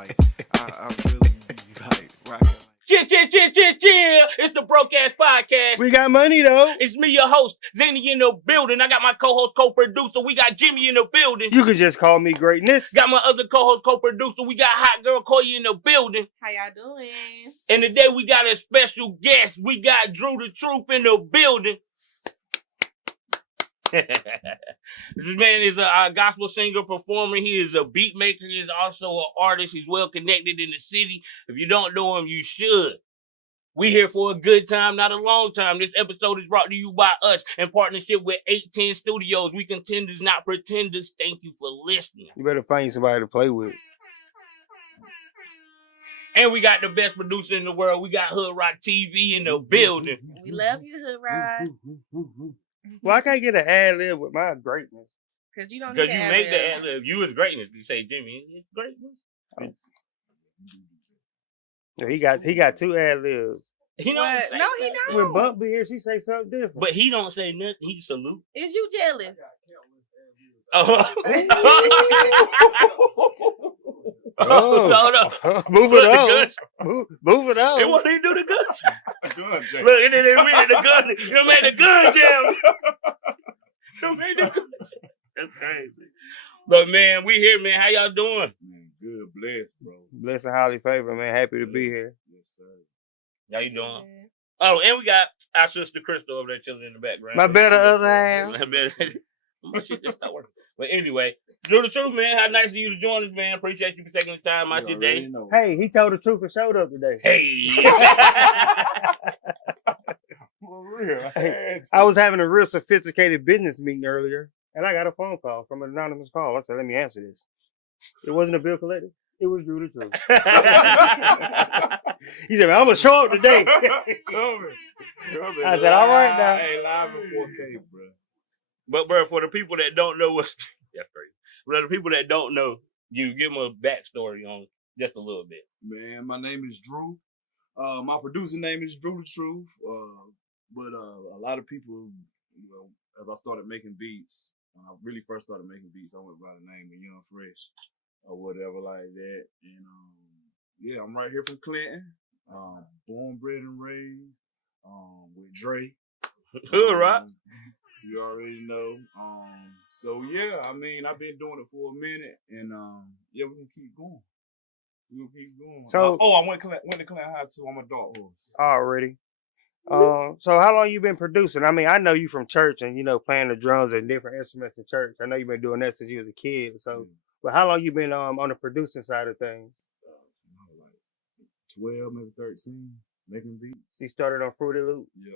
Like, I really be like rocking. Chill. It's the Broke Axx Podcast. We got money, though. It's me, your host, Zenny in the building. I got my co-host, co-producer. We got Jimmy in the building. You could just call me Greatness. Got my other co-host, co-producer. We got Hot Girl Koya in the building. How y'all doing? And today we got a special guest. We got Drew the Truth in the building. This man is a gospel singer, performer. He is a beat maker. He is also an artist. He's well connected in the city. If you don't know him, you should. We here for a good time, not a long time. This episode is brought to you by us in partnership with 810 Studios. We contenders, not pretenders. Thank you for listening. You better find somebody to play with. And we got the best producer in the world. We got Hood Rock TV in the building. We love you, Hood Rock. Well, I can't get an ad lib with my greatness. Because you don't Because need you to make have the ad lib. You is greatness. You say, Jimmy, it's greatness. Yeah, he got two ad libs. He don't What? say No, he nothing. don't. When Bump be here, she say something different. But he don't say nothing. He salute. Is you jealous? Oh, no. Move Look, it the on. gun. Move it on. And what do you do? The gun. Gun jam. Look, it didn't mean the gun. You made the gun jam. You made the gun jam. That's crazy. But man, we here, man. How y'all doing? Man, good, blessed, bro. Bless and highly favored, man. Happy to be here. Yes, sir. How you doing? Oh, and we got our sister Crystal over there chilling in the background. My better other half. My shit just not working. But anyway, Drew the Truth, man. How nice of you to join us, man. Appreciate you for taking the time out You your day. already know. Hey, he told the truth and showed up today. Hey. For real. Hey, I was having a real sophisticated business meeting earlier, and I got a phone call from an anonymous call. I said, let me answer this. It wasn't a bill collector. It was Drew the Truth. He said, I'm going to show up today. Coming. I said, all right now. Hey, live in 4K, bro. But, bro, for the people that don't know what's... That's crazy. For the people that don't know, you give them a backstory on just a little bit. Man, my name is Drew. My producer name is Drew the Truth. But a lot of people, you know, as I started making beats, when I really first started making beats, I went by the name of Young Fresh or whatever like that. And yeah, I'm right here from Clinton. Born, bred, and raised with Dre. Hood Rock. You already know. So yeah, I mean, I've been doing it for a minute, and yeah, we're gonna keep going. We're gonna keep going. So- I went to Clinton High too. I'm a dog horse. Already. So how long you been producing? I mean, I know you from church and, you know, playing the drums and different instruments in church. I know you've been doing that since you was a kid. So, but how long you been on the producing side of things? Like 12, maybe 13, making beats. You started on Fruity Loop. Yeah.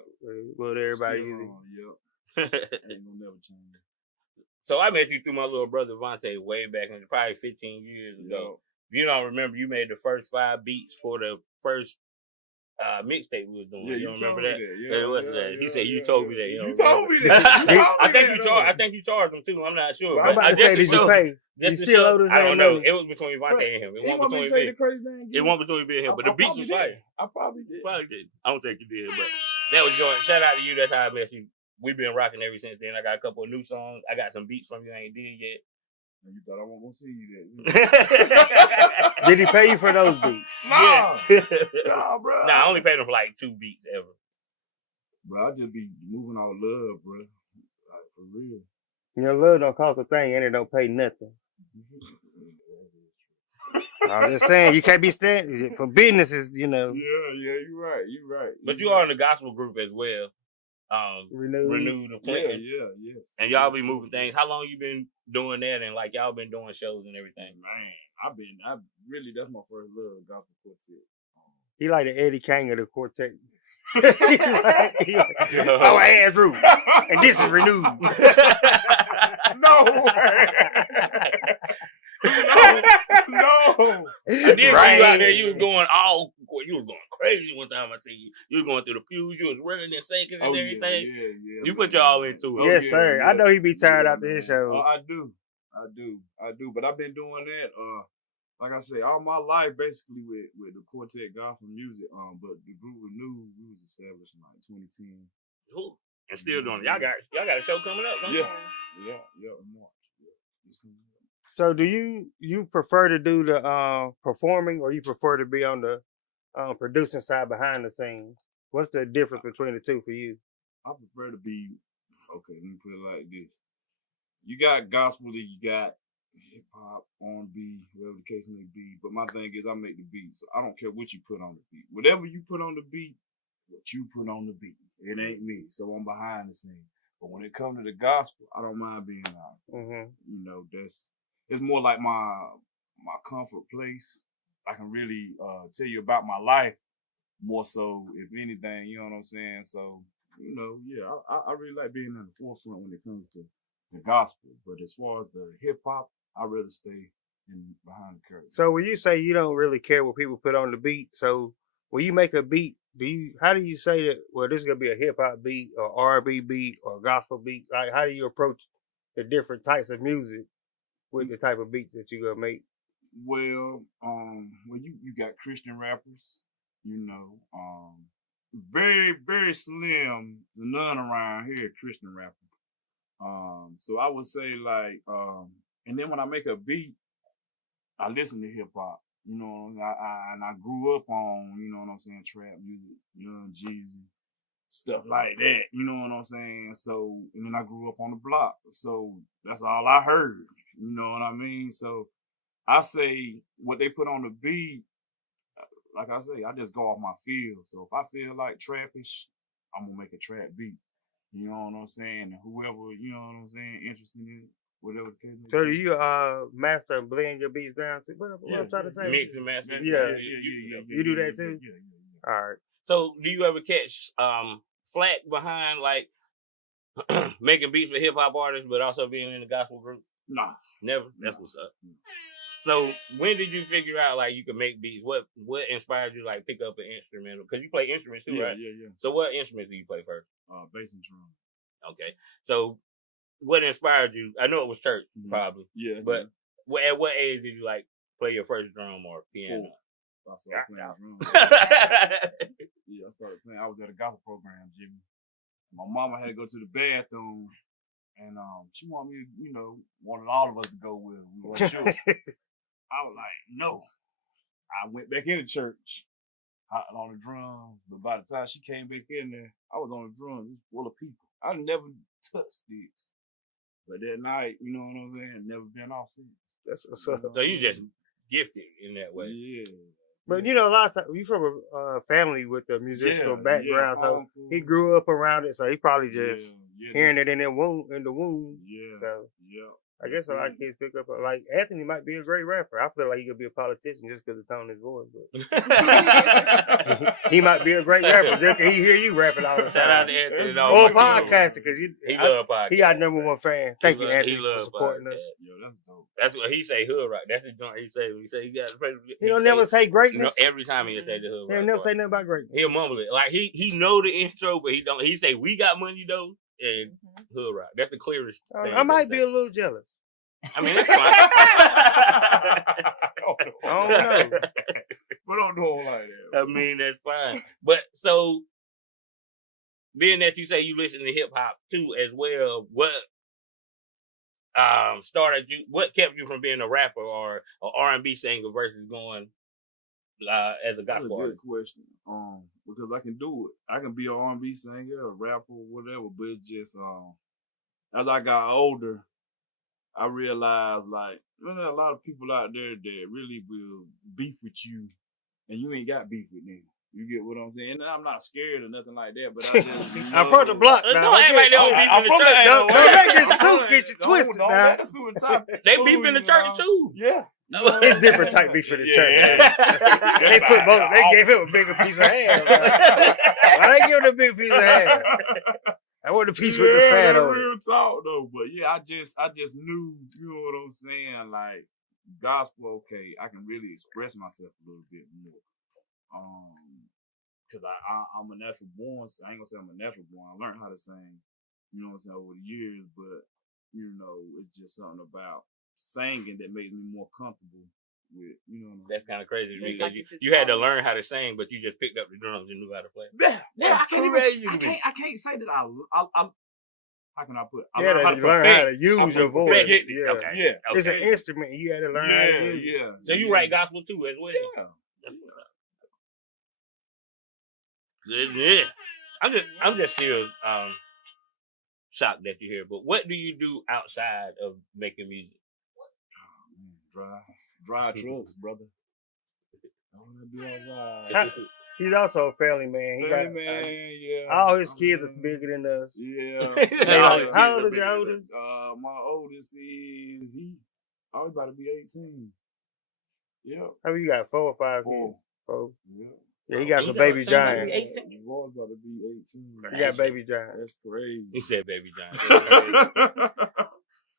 What everybody Still using. on, Yep. Ain't gonna never change. So I met you through my little brother Vontae way back in probably 15 years ago. If you don't remember, you made the first 5 beats for the first mixtape we was doing. Yeah, you don't remember told that? me Yeah, what's that? He said you told me that. You, You don't told remember. me that. I think you charged him too. I'm not sure. Well, I'm But about to say, did you pay? You Just to still show- owe this I don't man know. money? It was between Vontae and him. It He wasn't want me to between say me. the crazy thing. It wasn't between me and him. But the beats was fire. I probably did. Probably did. I don't think you did, but that was joint. Shout out to you. That's how I met you. We've been rocking ever since then. I got a couple of new songs. I got some beats from you I ain't did yet. You thought I wasn't gonna see you there. Did he pay you for those beats? Nah. Yeah. Nah, bro. Nah, I only paid him for like 2 beats ever. Bro, I just be moving all love, bro. Like, for real. You know, love don't cost a thing and it don't pay nothing. I'm just saying, you can't be standing for businesses, you know. Yeah, you're right. But you are in the gospel group as well. Renewed. the Yeah, Clinton. yes. And y'all be moving things. How long you been doing that and like y'all been doing shows and everything? Man, I really, that's my first love, gospel quartet. He like the Eddie King of the quartet. he like, oh, Andrew. And this is Renewed. No way. No. And then when you Right. out there, you was going crazy one time I see you. You was going through the pews, you was running and shaking and everything. Yeah. You put y'all into it. Yes, sir. I know he be tired after his show. I do. But I've been doing that. Like I say, all my life basically with the quartet gospel music. But the group Renewed, we was established in like 2010. Ooh, and still doing it. Y'all got a show coming up, don't you? Yeah, in March. Yeah, it's coming up. So do you prefer to do the performing, or you prefer to be on the producing side behind the scenes? What's the difference between the two for you? I prefer to be okay. Let me put it like this: you got gospel, and you got hip hop, R&B, whatever the case may be. But my thing is, I make the beat, so I don't care what you put on the beat. Whatever you put on the beat, what you put on the beat, it ain't me. So I'm behind the scenes. But when it comes to the gospel, I don't mind being out. Mm-hmm. You know, it's more like my comfort place. I can really tell you about my life more so, if anything. You know what I'm saying? So, you know, yeah, I really like being in the forefront when it comes to the gospel. But as far as the hip hop, I'd rather stay behind the curtain. So when you say you don't really care what people put on the beat, so when you make a beat, how do you say that? Well, this is gonna be a hip hop beat, or R&B beat, or gospel beat. Like, how do you approach the different types of music with the type of beat that you gonna make? Well, you got Christian rappers, you know, very, very slim, none around here Christian rappers. So I would say like, and then when I make a beat, I listen to hip hop, you know, and I grew up on, you know what I'm saying, trap music, Young Jeezy, stuff like that, you know what I'm saying? So, and then I grew up on the block, so that's all I heard, you know what I mean? So I say what they put on the beat, like I say, I just go off my feel. So if I feel like trappish, I'm gonna make a trap beat. You know what I'm saying? And whoever, you know what I'm saying, interested in it, whatever the case may So do be. you master and blend your beats down too? What I'm trying to say? Mix and master. Yeah. Yeah. You do that too? Yeah. All right. So do you ever catch flack behind like making beats for hip hop artists, but also being in the gospel group? Nah. Never. That's what's up. So when did you figure out like you could make beats? What inspired you to like pick up an instrumental? Because you play instruments too, right? Yeah. So what instruments do you play first? Bass and drum. Okay. So what inspired you? I know it was church, probably. Yeah. But at what age did you like play your first drum or piano? I started playing drums. Yeah, I started playing. I was at a gospel program, Jimmy. My mama had to go to the bathroom, and she wanted me, you know, wanted all of us to go with her. We weren't sure. I was like, no. I went back into church, hopped on the drums, but by the time she came back in there, I was on the drums, just full of people. I never touched this. But that night, you know what I'm saying, never been off since. That's what's up. So you just gifted in that way. Yeah. But you know, a lot of times you from a family with a musical background, so he grew up around it, so he probably just hearing it in the womb. Yeah. So yeah. I guess a lot of kids pick up. Like Anthony might be a great rapper. I feel like he could be a politician just because of the tone of his voice. But he might be a great rapper just because he hear you rapping all the time. Shout out to Anthony. Or podcasting, because he love podcasting. He our number one fan. Thank you, Anthony, he for supporting us. Yo, that's dope. That's what he say. Hood right. That's the joint he say. He say he got. He don't never say greatness. You know, every time he say the hood right. He'll never say nothing about greatness. He'll mumble it. Like he know the intro, but he don't. He say we got money though, and hood right. That's the clearest. I might be a little jealous. I mean, that's fine. I don't know. But don't do it like that. I mean, that's fine. But so, being that you say you listen to hip hop too as well, what started you? What kept you from being a rapper or an R&B singer versus going as a gospel That's a good artist? question. Because I can do it. I can be an R&B singer, a rapper, whatever. But it's just as I got older, I realized like there's a lot of people out there that really will beef with you, and you ain't got beef with them. You get what I'm saying? And I'm not scared or nothing like that, but I just I'm from the block now. Don't act like they don't beef in the church. Don't make this suit get you twisted now. They beef in the church too. Yeah. It's different type beef in the church. They put both. They gave him a bigger piece of ham. Why they give him a big piece of ham? I want a piece with the fat on it. Real talk though, but yeah, I just knew, you know what I'm saying, like gospel. Okay, I can really express myself a little bit more. Cause I'm a natural born. So I ain't gonna say I'm a natural born. I learned how to sing, you know what I'm saying, over the years. But you know, it's just something about singing that makes me more comfortable with, you know. That's kind of crazy to me. Like You had to learn how to sing, but you just picked up the drums and knew how to play. Yeah, I can't say that how can I put? You had to learn how to use your voice. perfect it. Yeah. Okay. Yeah. It's an Okay. instrument. You had to learn how to use it. Yeah. So you write gospel too as well. Yeah. That's what's up. Good. Yeah. I'm just still shocked that you're here. But what do you do outside of making music? Drive trucks, brother. I want to be outside. He's also a family man. He got yeah. all his kids are bigger than us. Yeah. How old is your oldest? My oldest is he about to be 18. Yeah. How many you got? 4 or 5 kids? 4. 4. Yeah. Yeah, he got He some got baby some giants. baby- The boy's about to be 18. He got baby giants. That's crazy. He said, "Baby John." That's crazy.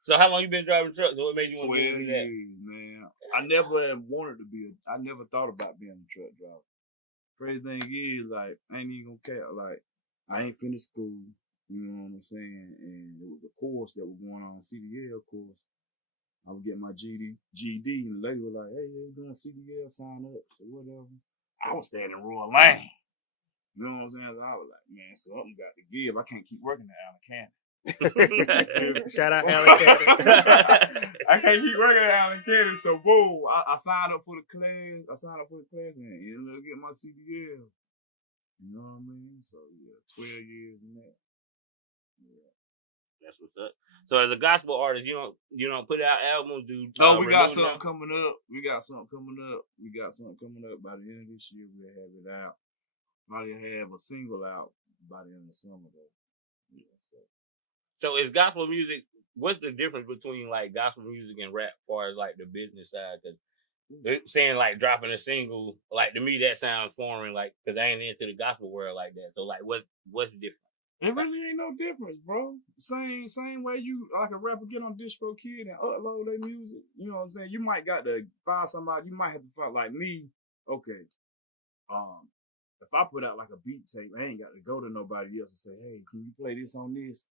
So how long you been driving trucks? What made you want 12 to do that? years, man. I never wanted to be I never thought about being a truck driver. Crazy thing is, like, I ain't even gonna care. Like, I ain't finished school, you know what I'm saying? And it was a course that was going on, CDL course. I would get my GED, and the lady was like, hey, you doing CDL, sign up, so whatever. I was standing in Royal Lane. You know what I'm saying? So I was like, man, something got to give. I can't keep working at Allen County. Shout out Allen County. I can't keep working at Allen County, so boom, I signed up for the class. I signed up for the class and ended up getting my CDL. You know what I mean? So yeah, 12 years in that. Yeah. That's what's up. So as a gospel artist, you don't put out albums, do? No, we got renewing something them? coming up. We got something coming up by the end of this year. We'll have it out. Probably have a single out by the end of the summer though. Yeah, So is gospel music? What's the difference between like gospel music and rap, as far as like the business side? Because they're saying like dropping a single, like to me that sounds foreign, like because I ain't into the gospel world like that. So like, what's different? It really ain't no difference, bro. Same way you like a rapper get on DistroKid and upload their music. You know what I'm saying? You might got to find somebody. You might have to find like me. Okay, if I put out like a beat tape, I ain't got to go to nobody else and say, hey, can you play this on this?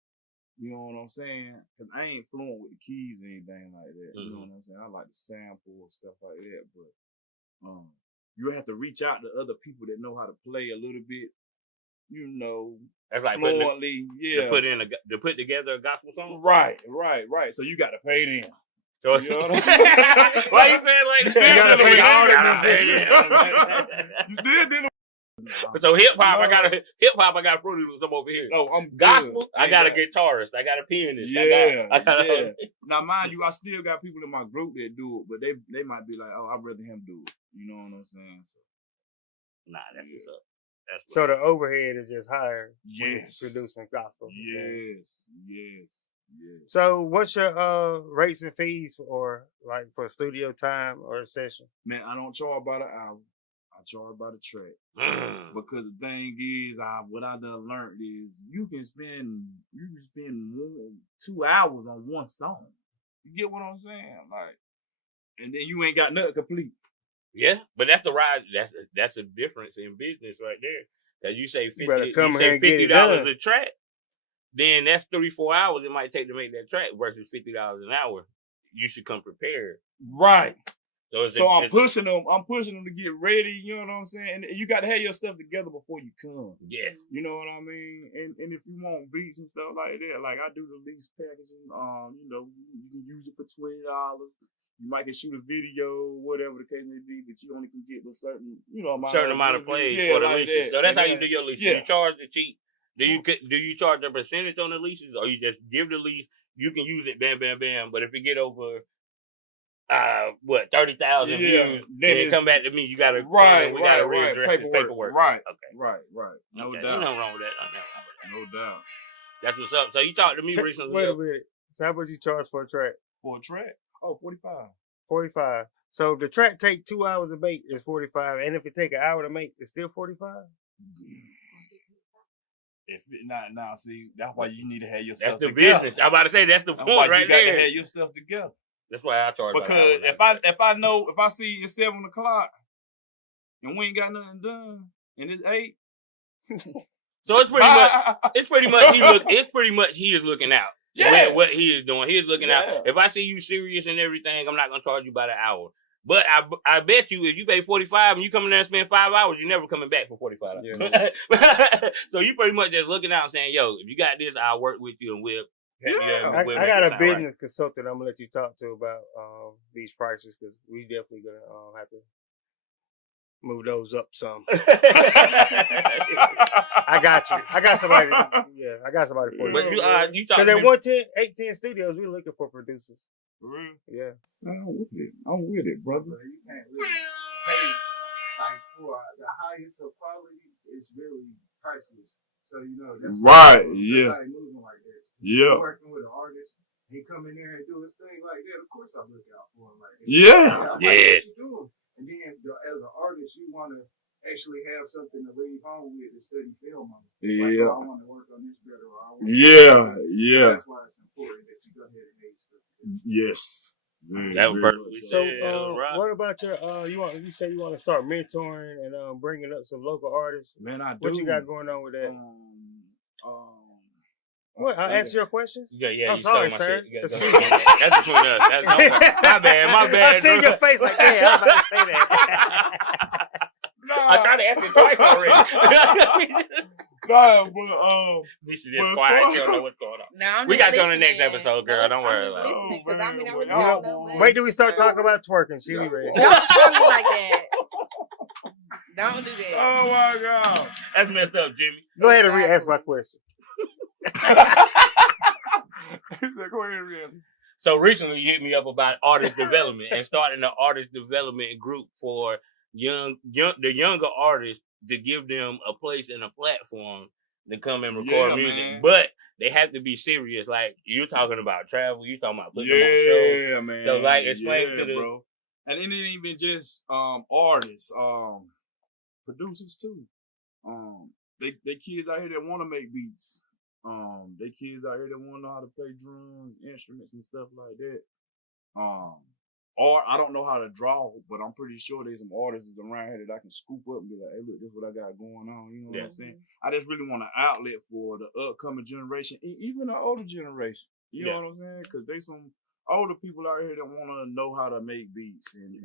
You know what I'm saying? Because I ain't fluent with the keys or anything like that. Mm-hmm. You know what I'm saying? I like to sample and stuff like that. But you have to reach out to other people that know how to play a little bit. You know, That's like fluently, to put together a gospel song. Right. So you got to pay them. So, You know what I'm saying? why you saying like that? You gotta pay all You the gotta pay musicians. them. You did. So hip hop, I got produce some over here. Oh, I'm Gospel, good. I got a guitarist, I got a pianist. Yeah, I got yeah. Now, mind you, I still got people in my group that do it, but they might be like, oh, I'd rather him do it. You know what I'm saying? So, Nah, that's what's up. So the overhead is just higher when yes. you're producing gospel. Yes. So what's your rates and fees for like for studio time or a session? Man, I don't charge by the hour. I charge by the track. Because the thing is, what I done learned is you can spend 2 hours on one song. You get what I'm saying? Like, and then you ain't got nothing complete. Yeah, but that's the ride. That's a difference in business right there. Cause you say $50 a track, then that's 3-4 hours it might take to make that track versus $50 an hour. You should come prepared. Right. So I'm pushing them to get ready. You know what I'm saying? And you got to have your stuff together before you come. Yes. You know what I mean? And if you want beats and stuff like that, like I do the lease packaging. You know, you can use it for $20. You might can shoot a video, whatever the case may be, that you only can get with certain, amount of plays for the like leases. that. So that's how you do your leases. Yeah. You charge the cheap. Do you charge a percentage on the leases, or you just give the lease? You can use it, bam, bam, bam. But if you get over 30,000 views, then come back to me. You gotta gotta readdress the paperwork. Right. Okay. Right. No Okay. doubt. Nothing wrong with that. No doubt. That's what's up. So you talked to me recently. Wait a minute. So how much you charge for a track? For a track? Oh, 45. 45. So if the track take 2 hours to make, it's 45. And if it take an hour to make, it's still 45? See, that's why you need to have your stuff together. together. That's the business. I'm about to say that's the point right you there. You got to have your stuff together. That's why I charge. Because if I see it's 7 o'clock and we ain't got nothing done and it's 8. So it's pretty much he is looking out. Yeah. What he is doing. He is looking out. If I see you serious and everything, I'm not gonna charge you by the hour. But I bet you if you pay 45 and you come in there and spend 5 hours, you're never coming back for 45. Yeah. So you pretty much just looking out and saying, yo, if you got this, I'll work with you and I got a business consultant I'm gonna let you talk to about these prices because we definitely gonna have to move those up some. I got you. I got somebody. Yeah, I got somebody for you. But you Because at 810 Studios, we're looking for producers. For real? Yeah. I'm with it, brother. You can't really pay like for the highest of quality. It's really priceless. So that's Right. That's Yeah. how you moving like that. Yeah. Working with an artist, he come in there and do his thing like that. Of course, I look out for him like that. Yeah. I like what you doing. And then as an artist, you want to actually have something to leave home with instead of film on it. Like, Yeah. I want to work on this better. Or I want Yeah. That's why it's important that you go ahead and make stuff. Yes. That was perfectly So, right. what about your you say you want to start mentoring and bringing up some local artists? Man, I do. What you got going on with that? What? I asked you a question? Yeah. I'm you sorry, stole my sir. shit. You That's gotta go. That's between us. My bad. I see your face like, yeah, I'm about to say that. I tried to ask you twice already. No, but We should just quiet. You don't know what's going on. Now I'm We just got you on the next listening. episode, girl. Don't worry about it. Listening, 'cause I mean, I really Oh, man. don't know much. Wait till we start talking about twerking. She be ready. Don't show me like that. Don't do that. oh my God. That's messed up, Jimmy. Go ahead and re-ask my question. Go ahead, Rihanna. So recently you hit me up about artist development and starting an artist development group for the younger artists to give them a place and a platform to come and record music. Man. But they have to be serious. Like you're talking about travel, you're talking about putting them on shows. Yeah, man. So like explain to the bro. And it ain't even just artists, producers too. They kids out here that want to make beats. They kids out here that want to know how to play drums, instruments, and stuff like that. Or I don't know how to draw, but I'm pretty sure there's some artists around here that I can scoop up and be like, hey, look, this is what I got going on. You know what I'm saying? I just really want an outlet for the upcoming generation, even the older generation. You know what I'm saying? Because there's some older people out here that want to know how to make beats and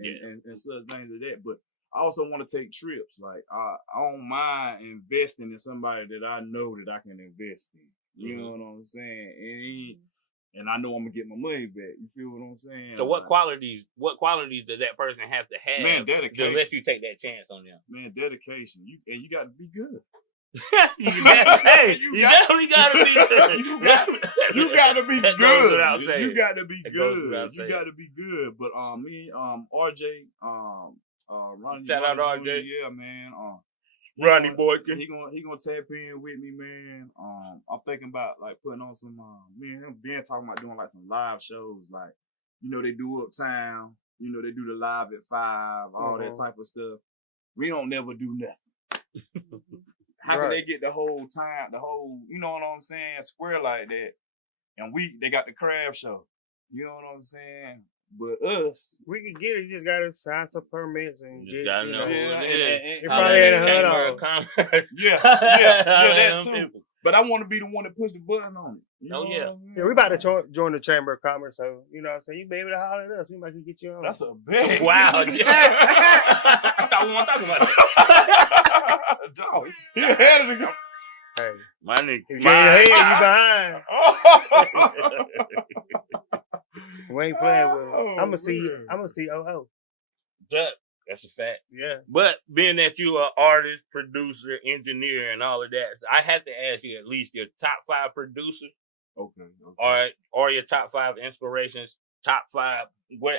such things like that. But I also want to take trips. Like I don't mind investing in somebody that I know that I can invest in. You know what I'm saying? And I know I'm gonna get my money back. You feel what I'm saying? So what qualities does that person have to have to let you take that chance on them? Man, dedication. You got to be good. You definitely gotta be good. You got to be That good. goes without saying. You got to be That goes good. without You saying. got to be good. But me, RJ, Ronnie, Shout out Ronnie RJ. Jr., yeah, man. Ronnie Boykin. He gonna tap in with me, man. I'm thinking about like putting on some me and him been talking about doing like some live shows, like they do Uptown, they do the live at 5, all that type of stuff. We don't never do nothing. How can they get the whole time, you know what I'm saying, square like that? And they got the craft show. You know what I'm saying? But us, we can get it. You just gotta sign some permits and Just gotta know who it is. It probably ain't a Chamber of $100. Commerce. yeah, that too. But I want to be the one that push the button on it. You know what I mean? Yeah, we about to join the Chamber of Commerce, so you know what I'm saying. You be able to holler at us. We might get you on. That's a big. Wow. I thought we weren't talking about that. Dog, he ahead of the game. Hey, My nigga. if you ain't ahead, you behind. We ain't playing with him. I'm gonna see OO. That's a fact. Yeah. But being that you are artist, producer, engineer, and all of that, so I have to ask you at least your top 5 producers. Okay. Or your top 5 inspirations, top 5,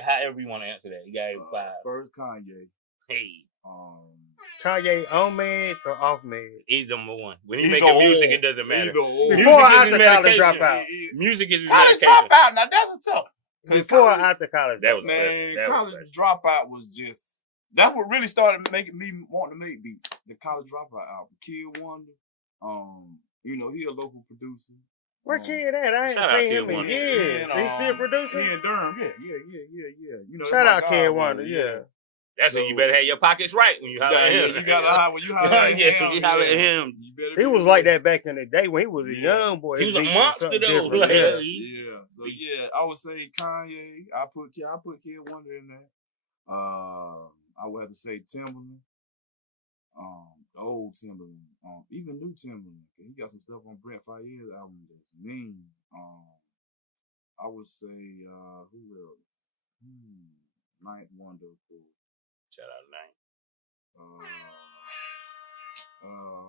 however you want to answer that. You got 5. First, Kanye. Hey. Kanye on meds or off meds? He's number one. When he making music, it doesn't matter. Before or after college dropout? Music is his college medication. dropout. Now that's a tough. Before or after college? That was man. that College was dropout was just. That's what really started making me want to make beats. The College Dropout album. Kid Wonder. He a local producer. Where Kid at? I ain't Shout out seen Kid him in Wonder. years. And, He still producing? Yeah, in Durham. Yeah. Shout out Kid Wonder. Yeah. That's it. You better have your pockets right when you holler at him. You gotta holler when you holler at him. You holler at him. He was like that back in the day when he was a young boy. He was His a beats monster something though. different. Like, Yeah. So I would say Kanye. I put Kid Wonder in there. I would have to say Timberland. The old Timberland. Even new Timberland. He got some stuff on Brent Faiyaz's album that's mean. I would say who else? Ninth Wonderful. Shout out to Nine.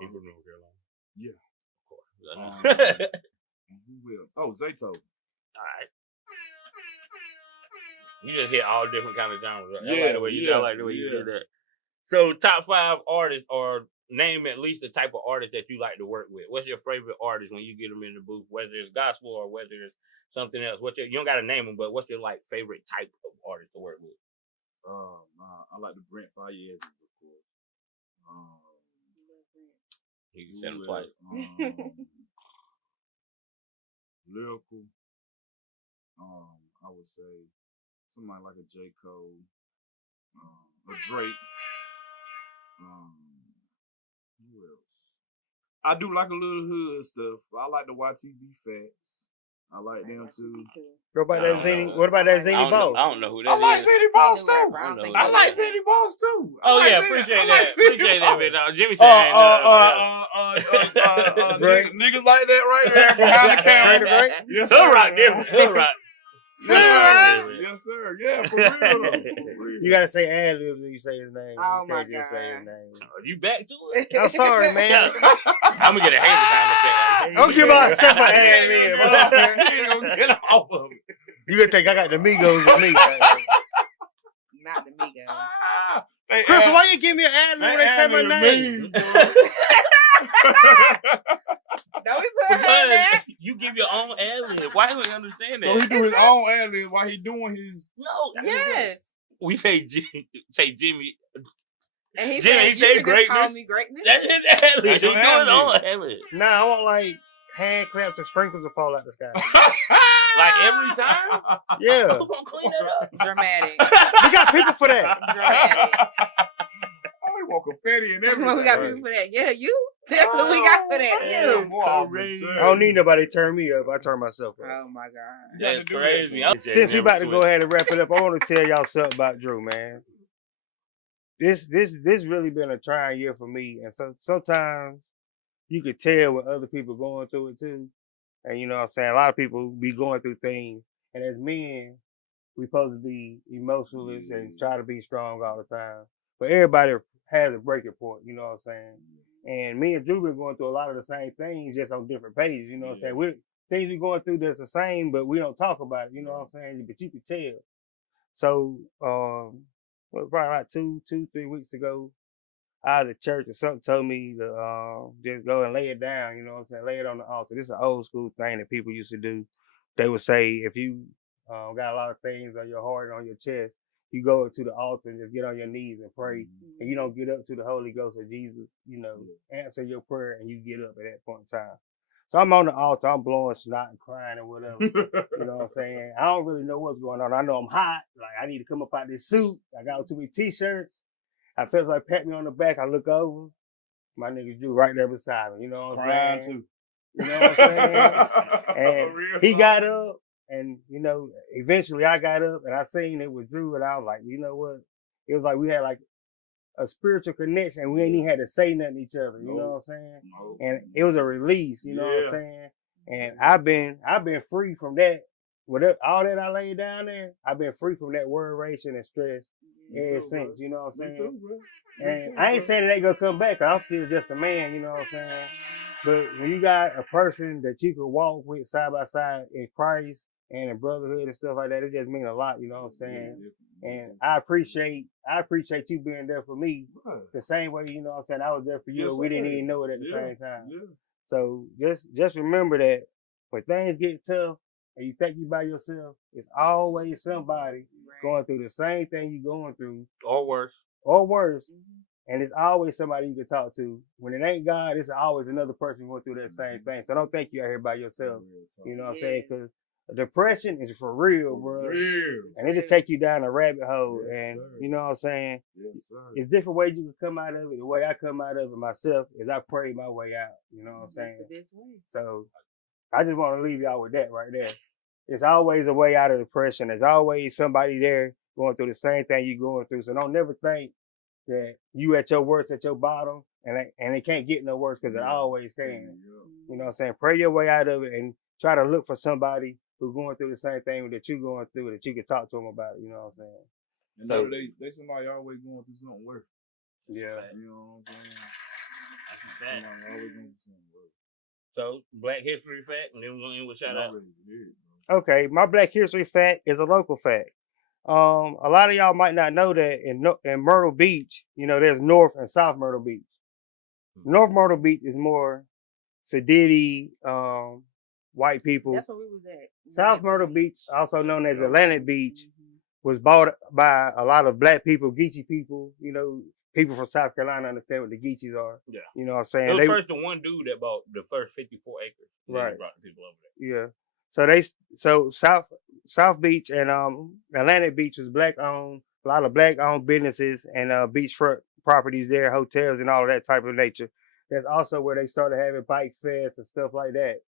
He from North Carolina. Yeah. Of course. Who else? Oh, Zayto. All right. You just hit all different kind of genres. Right? Yeah, I like the way you did that. So, top 5 artists, or name at least the type of artist that you like to work with. What's your favorite artist when you get them in the booth, whether it's gospel or whether it's something else? You don't got to name them, but what's your favorite type of artist to work with? I like the Brent Fayez, of course. You can send them twice. Lyrical. I would say somebody like a J. Cole, a Drake. Who else? I do like a little hood stuff. I like the YTB Fats. I like them too. What about that Zany Boss? I don't know who that is. I like Zany Boss too. I like Zany Boss too. Oh yeah, appreciate that. Appreciate that, man. Jimmy said, niggas like that right there behind the camera. Yes, Hood sir. rock different. Hood rock. Yes, sir. Yeah, for real. For real. You gotta say ad-libs when you say his name. Oh, You can't my just say his God. name. Are you back to it? I'm sorry, man. I'm gonna get a hater sound effect. Don't give myself an ad-lib. You gonna get off of me. You gonna think I got the Migos with me. Not the Migos. Chris, why you give me an ad-lib when they say my name? Don't be putting her in Because there. you give your own ad-lib. Why do we understand So he that? do his own ad-lib while he doing his. No. Yes. We say Jimmy. And he Jimmy, said, he you say can just call greatness. me greatness. That's his ad-lib. That's He your doing his own ad-lib. ad-lib. Nah, I want like hand claps and sprinkles to fall out the sky. Like every time? Yeah. Who gonna clean it up? Dramatic. We got people for that. Dramatic. Oh, he want confetti and That's everything. what we got people for that. Yeah, you. That's what we got for that. Yeah, You. boy, I don't need nobody to turn me up. I turn myself up. Oh my God. You got to That's do that, crazy. son. Since we about to go ahead and wrap it up, I want to tell y'all something about Drew, man. This really been a trying year for me, and so sometimes you could tell when other people going through it too. And you know what I'm saying? A lot of people be going through things, and as men, we supposed to be emotionless and try to be strong all the time. But everybody has a breaking point, you know what I'm saying? And me and Drew been going through a lot of the same things, just on different pages, you know what I'm saying? Things we going through that's the same, but we don't talk about it, you know what I'm saying? But you can tell. So, probably like 2-3 weeks ago, I was at church and something told me to just go and lay it down, you know what I'm saying? Lay it on the altar. This is an old school thing that people used to do. They would say if you got a lot of things on your heart and on your chest, you go to the altar and just get on your knees and pray. And you don't get up to the Holy Ghost or Jesus, you know, answer your prayer and you get up at that point in time. So I'm on the altar, I'm blowing snot and crying and whatever. You know what I'm saying? I don't really know what's going on. I know I'm hot. Like, I need to come up out this suit. I got on too many t-shirts. I felt like pat me on the back. I look over. My nigga Drew right there beside me. You know what I'm Crying saying? too. You know what I'm saying? And he got up. And, you know, eventually I got up and I seen it with Drew. And I was like, you know what? It was like we had like a spiritual connection. And we ain't even had to say nothing to each other. You know what I'm saying? And it was a release. You know what I'm saying? And I've been free from that. Whatever, all that I laid down there, I've been free from that worration and stress ever since, you know what I'm saying? And I ain't saying that they gonna come back, 'cause I'm still just a man, you know what I'm saying? But when you got a person that you can walk with side by side in Christ and in brotherhood and stuff like that, it just means a lot, you know what I'm saying? And I appreciate you being there for me the same way, you know what I'm saying? I was there for you, and we didn't even know it at the same time. So just remember that when things get tough and you think you by yourself, it's always somebody going through the same thing you're going through. Or worse. Or worse. And it's always somebody you can talk to. When it ain't God, it's always another person going through that same thing. So don't think you're out here by yourself. You know what I'm saying? Because depression is for real, bro. And it'll take you down a rabbit hole. And you know what I'm saying? It's different ways you can come out of it. The way I come out of it myself is I pray my way out. You know what I'm saying? That's the best way. So I just want to leave y'all with that right there. There's always a way out of depression. There's always somebody there going through the same thing you're going through. So don't never think that you at your worst, at your bottom, and it can't get no worse, because it always can. You know what I'm saying? Pray your way out of it and try to look for somebody who going through the same thing that you going through that you can talk to them about. You know what I'm saying? And So- know they somebody always going through something worse. Yeah. You know what I'm saying? That's a fact. Somebody always going through something worse. So, Black History fact, and then we're going to end with shout out. Already did, bro. Okay, my Black History fact is a local fact. A lot of y'all might not know that in Myrtle Beach, you know, there's North and South Myrtle Beach. North Myrtle Beach is more sedity, white people. That's where we was at. South Atlantic Myrtle Beach, also known as Atlantic Beach, Mhm. was bought by a lot of black people, Geechee people. You know, people from South Carolina understand what the Geechees are. Yeah. You know what I'm saying? It was They- first the one dude that bought the first 54 acres. And then he Right. brought the people over there. Yeah. So South Beach and Atlantic Beach was black owned, a lot of black owned businesses and beachfront properties there, hotels and all of that type of nature. That's also where they started having bike fests and stuff like that.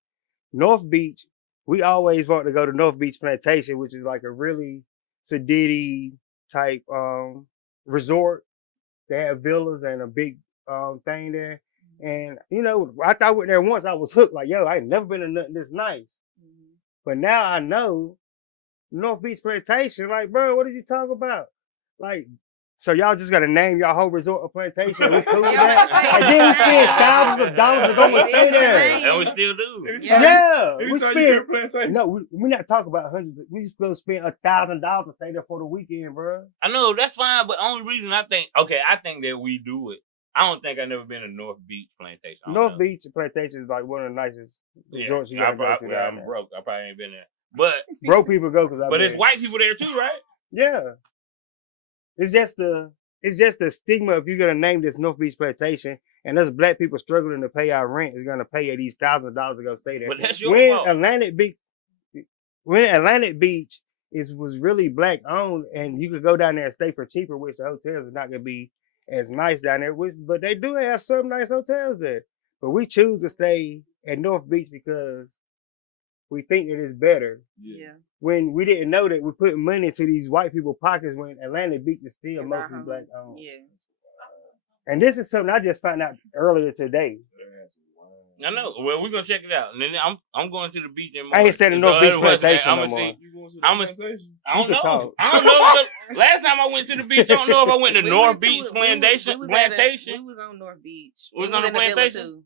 North Beach, we always want to go to North Beach Plantation, which is like a really sedity type resort. They have villas and a big thing there. And you know, after I went there once, I was hooked. Like, yo, I ain't never been to nothing this nice. Mhm. But now I know North Beach Plantation. Like, bro, what did you talk about? Like, so y'all just gotta name y'all whole resort a plantation. We cool with Yeah, that? And then we spend thousands of dollars to go and It stay is the there. name. And we still do. Yeah. Yeah, we Anytime you spend. get a plantation. No, we're not talking about hundreds. We supposed to spend $1,000 to stay there for the weekend, bro. I know, that's fine, but only reason I think that we do it. I don't think I've never been to North Beach Plantation. I don't North know. Beach Plantation is like one of the nicest Yeah, resorts you gotta go to down I'm there. broke. I probably ain't been there. But Broke people go because but there's white people there too, right? Yeah. It's just the stigma if you're gonna name this North Beach Plantation and us black people struggling to pay our rent is gonna pay you these $1,000 to go stay there. But that's your When fault. Atlantic Beach was really black owned and you could go down there and stay for cheaper, which the hotels are not gonna be as nice down there, but they do have some nice hotels there. But we choose to stay at North Beach because we think that it's better. Yeah. When we didn't know that we're putting money into these white people's pockets when Atlantic Beach is still It's mostly our black home. owned. Yeah. And this is something I just found out earlier today. I know. Well, we're gonna check it out. And then I'm going to the beach in March. I ain't staying in North Beach Plantation I'm no gonna more. see. You going to the I'm a- plantation? I don't You can know. talk. I don't know. Last time I went to the beach, I don't know if I went to We North went to Beach it. Plantation. We Plantation. was on North Beach. We was We on the in villa, plantation? too.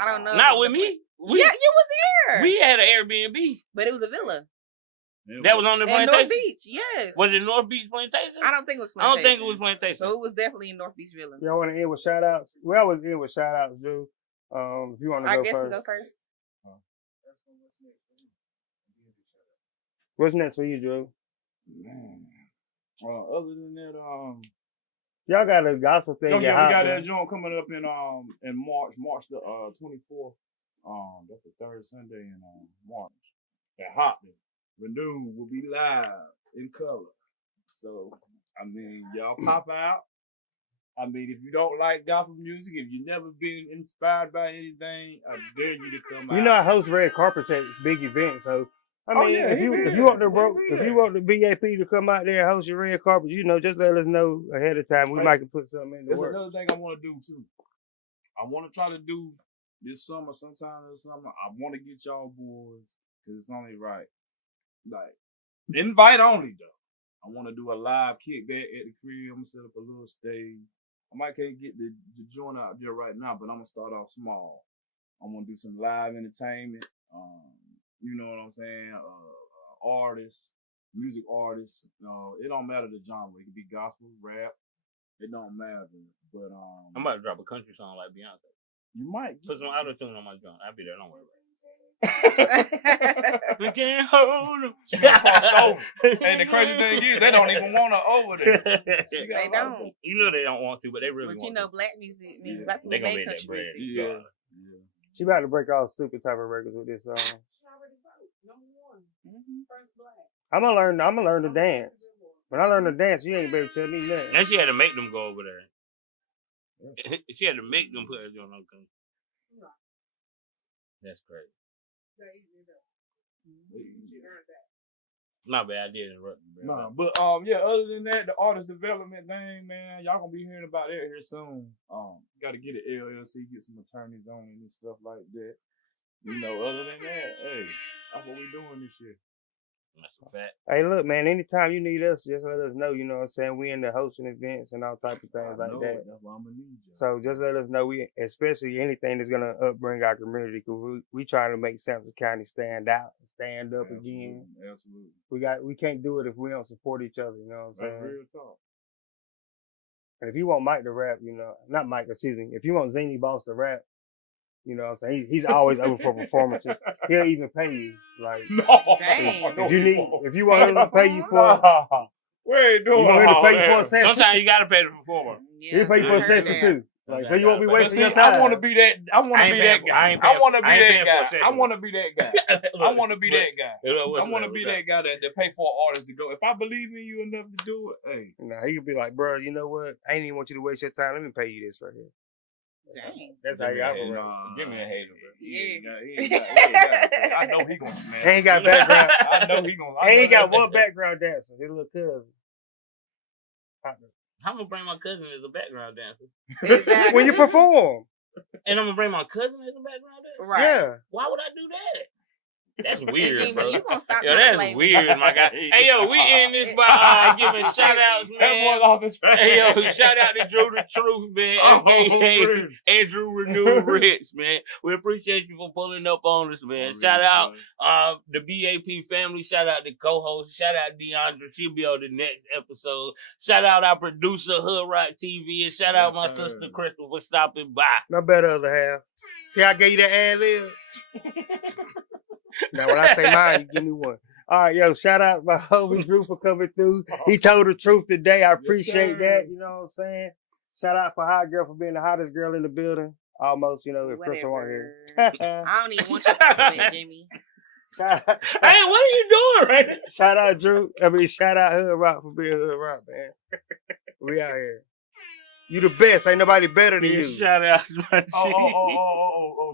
I don't know. Not with me. We Yeah, you was there. we had an Airbnb But it was a villa. that was on the In North plantation. Beach, yes. Was it North Beach Plantation? I don't think it was I don't plantation. think it was plantation. So it was definitely in North Beach Villa. Y'all want to end with shout outs? We always end with shout outs, Drew. If you want to I go guess first. we go first. What's next for you, Drew? Man. Other than that, Y'all got a gospel thing. we at got Hot, that man. joint coming up in March the 24th. That's the third Sunday in March. At Hopton. Renew will be live in color. So I mean, y'all pop out. I mean, if you don't like gospel music, if you've never been inspired by anything, I dare you to come out. You know, I host red carpets at big events, so I mean, yeah, if he you been if there. you want the He been if you want the BAP to come out there and host your red carpet, you know, just let us know ahead of time. We Hey, might can put something in the There's works. another thing I want to do too. I want to try to do this summer, sometime this summer. I want to get y'all boys because it's only right. Like invite only though. I want to do a live kickback at the crib. I'm gonna set up a little stage. I might can't get the joint out there right now, but I'm gonna start off small. I'm gonna do some live entertainment. You know what I'm saying? Artists, music artists. It don't matter the genre. It could be gospel, rap. It don't matter. But I'm about to drop a country song like Beyonce. you might Put some auto tune on my joint. I'll be there. Don't worry about it. Yeah. We can't hold 'em. She done crossed over. And the crazy thing is, they don't even want her over there. She got They a lot of- don't. You know they don't want to, but they really But want you know, to. black music means Yeah. black people They gonna make make that country bread. music. Yeah. Yeah. She about to break all stupid type of records with this song. Mhm. I'm gonna learn to dance. When I learn to dance, you ain't better tell me nothing. And she had to make them go over there. She had to make them put her joint on country. That's crazy. Not bad. I did interrupt you, bro. Nah, but yeah, other than that, the artist development thing, man, y'all gonna be hearing about that here soon. Gotta get an LLC, get some attorneys on it and stuff like that. You know, other than that, hey, that's what we doing this year. That's a fact. Hey, look, man, anytime you need us, just let us know, you know what I'm saying? We in the hosting events and all type of things like that. That's why I'm gonna need you. So just let us know, especially anything that's going to upbring our community, because we trying to make Sampson County stand out, stand up again. Absolutely. We can't do it if we don't support each other, you know what I'm saying? Real talk. And if you want Mike to rap, not Mike, excuse me, if you want Zany Boss to rap, you know what I'm saying? He's always open for performances. He'll even pay you. Like, No. Dang. if you want him to pay you for Wait, you want him to pay you for a session, Sometimes you gotta pay the performer. he'll pay you for a I heard session that. too. Like, so you won't be But wasting see, your time. I want to be that. I want to I be ain't that paying- guy. I ain't I want to be paying that for a guy. session. I want to be that guy. I want to be that guy. I want to be that guy that pay for an artist to go. If I believe in you enough to do it, hey. Nah, he could be like, bro, you know what? I ain't even want you to waste your time. Let me pay you this right here. Dang. That's how you operate. Give me a hater, bro. Yeah. I know he gonna smash. He ain't got background. I know he gonna. He ain't got one background dancer. His little cousin. I'm gonna bring my cousin as a background dancer, Exactly. When you perform. and I'm gonna bring my cousin as a background dancer. Right. Yeah. Why would I do that? That's And weird, Jimmy, bro. you gonna stop Yo, trying to that's play weird, my guy. Hey, yo, we in this by giving shout outs, That man. boy off his. Hey, yo, shout out to Drew the Truth, man. AKA Andrew Renew Rich, man. We appreciate you for pulling up on us, man. Shout out the BAP family. Shout out the co-host. Shout out DeAndre. She'll be on the next episode. Shout out our producer, Hood Rock TV. And shout out my sister, Crystal, for stopping by. My better other half. See, I gave you that ad lib. Now, when I say mine, you give me one. All right, yo, shout out my homie Drew for coming through. He told the truth today. I appreciate that. You know what I'm saying? Shout out for Hot Girl for being the hottest girl in the building. Almost, if Crystal weren't here. I don't even want your compliment, Jimmy. Shout out, Hey, what are you doing right now? shout out Drew. Shout out Hood Rock for being Hood Rock, man. We out here. You the best. Ain't nobody better than you. Shout out to my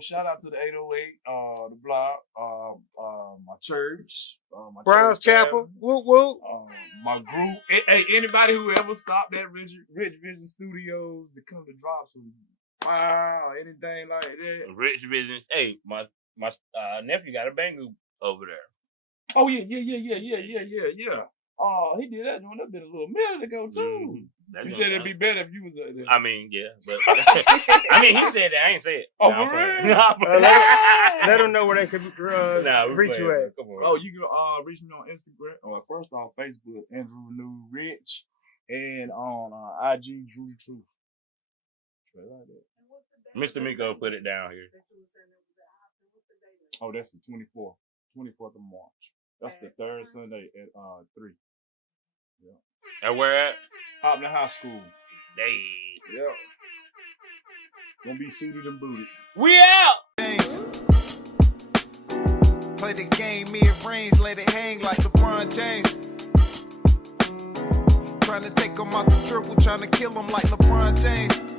Shout out to the 808, the block, my church, my Brown's church Chapel. family, Whoop whoop. my group. Hey, anybody who ever stopped at Rich Vision Studios to come to drop some anything like that. Rich Vision. Hey, my nephew got a banger over there. Oh yeah. Oh, he did that one. That been a little minute ago too. That's You gonna- said it'd be better if you was there. I mean, yeah, but I mean, he said that. I ain't say it. Oh, Nah, for I'm real? playing. Nah, but- Let them know where they can Nah, we reach you playing, at. bro. Come on. Oh, you can reach me on Instagram. Or first off, Facebook, Andrew New Rich, and on IG, Drew the Truth. Straight like that. Mr. Miko put it down here. Oh, that's the 24th of March. That's the third Sunday at 3. And where at? Hopman High School. Hey. Yeah. Gonna be suited and booted. We out. Play the game, mid-range, let it hang like LeBron James. Trying to take him out the dribble, trying to kill him like LeBron James.